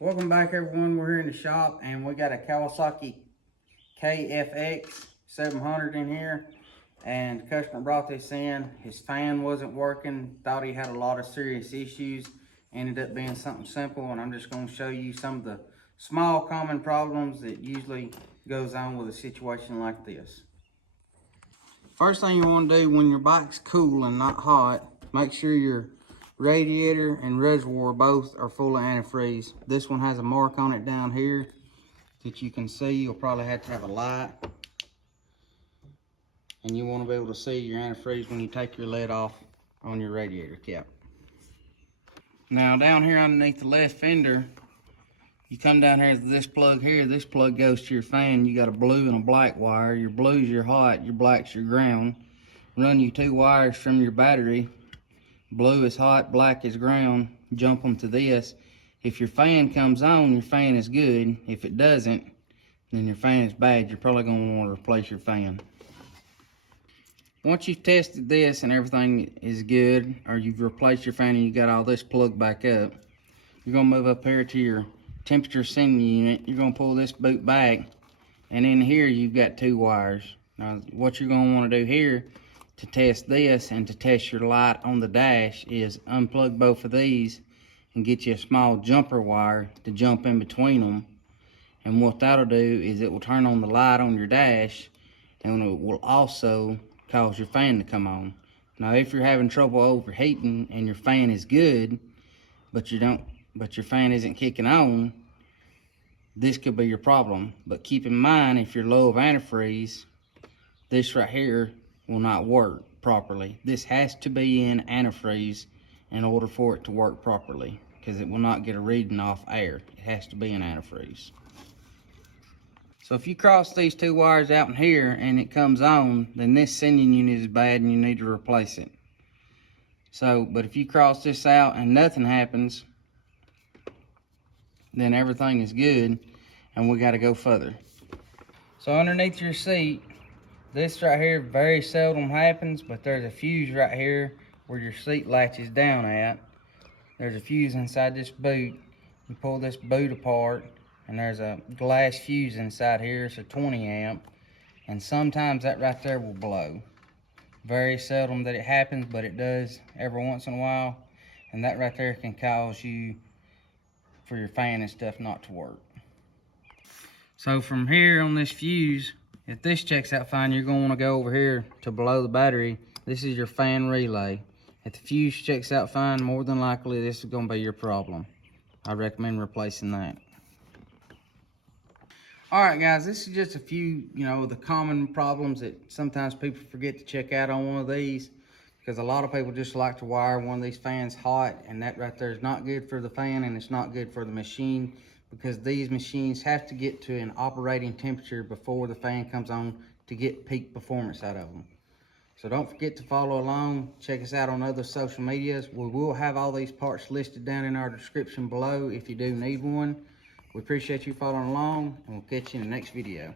Welcome back, everyone. We're here in the shop and we got a Kawasaki KFX 700 in here, and the customer brought this in. His fan wasn't working, thought he had a lot of serious issues. Ended up being something simple, and I'm just going to show you some of the small common problems that usually goes on with a situation like this. First thing you want to do when your bike's cool and not hot, make sure your radiator and reservoir both are full of antifreeze. This one has a mark on it down here that you can see. You'll probably have to have a light, and you want to be able to see your antifreeze when you take your lid off on your radiator cap. Now down here underneath the left fender, you come down here to this plug here. This plug goes to your fan. You got a blue and a black wire. Your blue's your hot, your black's your ground. Run you 2 wires from your battery. Blue is hot, black is ground. Jump them to this. If your fan comes on, your fan is good. If it doesn't, then your fan is bad. You're probably going to want to replace your fan. Once you've tested this and everything is good, or you've replaced your fan and you got all this plugged back up, you're going to move up here to your temperature sending unit. You're going to pull this boot back, and in here you've got 2 wires. Now what you're going to want to do here to test this and to test your light on the dash is unplug both of these and get you a small jumper wire to jump in between them. And what that'll do is it will turn on the light on your dash, and it will also cause your fan to come on. Now if you're having trouble overheating and your fan is good, but your fan isn't kicking on, this could be your problem. But keep in mind, if you're low of antifreeze, this right here will not work properly. This has to be in antifreeze in order for it to work properly, because it will not get a reading off air. It has to be in antifreeze. So if you cross these 2 wires out in here and it comes on, then this sending unit is bad and you need to replace it. But if you cross this out and nothing happens, then everything is good and we got to go further. So underneath your seat, this right here very seldom happens, but there's a fuse right here where your seat latches down at. There's a fuse inside this boot. You pull this boot apart, and there's a glass fuse inside here. It's a 20 amp, and sometimes that right there will blow. Very seldom that it happens, but it does every once in a while, and that right there can cause you for your fan and stuff not to work. So from here on this fuse, if this checks out fine, you're going to want to go over here to below the battery. This is your fan relay. If the fuse checks out fine, more than likely this is going to be your problem. I recommend replacing that. Alright guys, this is just a few, the common problems that sometimes people forget to check out on one of these, because a lot of people just like to wire one of these fans hot, and that right there is not good for the fan and it's not good for the machine, because these machines have to get to an operating temperature before the fan comes on to get peak performance out of them. So don't forget to follow along. Check us out on other social medias. We will have all these parts listed down in our description below if you do need one. We appreciate you following along, and we'll catch you in the next video.